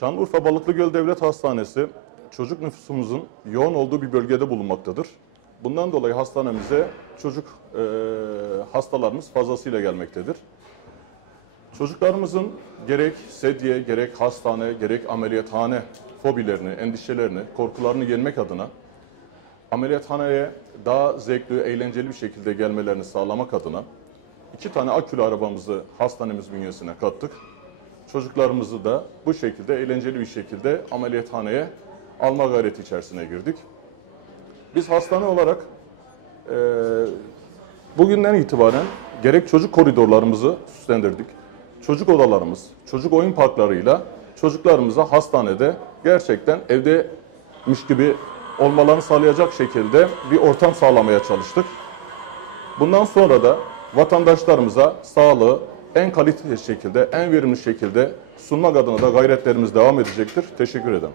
Şanlıurfa Balıklıgöl Devlet Hastanesi çocuk nüfusumuzun yoğun olduğu bir bölgede bulunmaktadır. Bundan dolayı hastanemize çocuk hastalarımız fazlasıyla gelmektedir. Çocuklarımızın gerek sedye, gerek hastane, gerek ameliyathane fobilerini, endişelerini, korkularını yenmek adına ameliyathaneye daha zevkli, eğlenceli bir şekilde gelmelerini sağlamak adına 2 tane akülü arabamızı hastanemiz bünyesine kattık. Çocuklarımızı da bu şekilde eğlenceli bir şekilde ameliyathaneye alma gayreti içerisine girdik. Biz hastane olarak bugünden itibaren gerek çocuk koridorlarımızı süslendirdik. Çocuk odalarımız, çocuk oyun parklarıyla çocuklarımıza hastanede gerçekten evdemiş gibi olmalarını sağlayacak şekilde bir ortam sağlamaya çalıştık. Bundan sonra da vatandaşlarımıza sağlığı en kaliteli şekilde, en verimli şekilde sunmak adına da gayretlerimiz devam edecektir. Teşekkür ederim.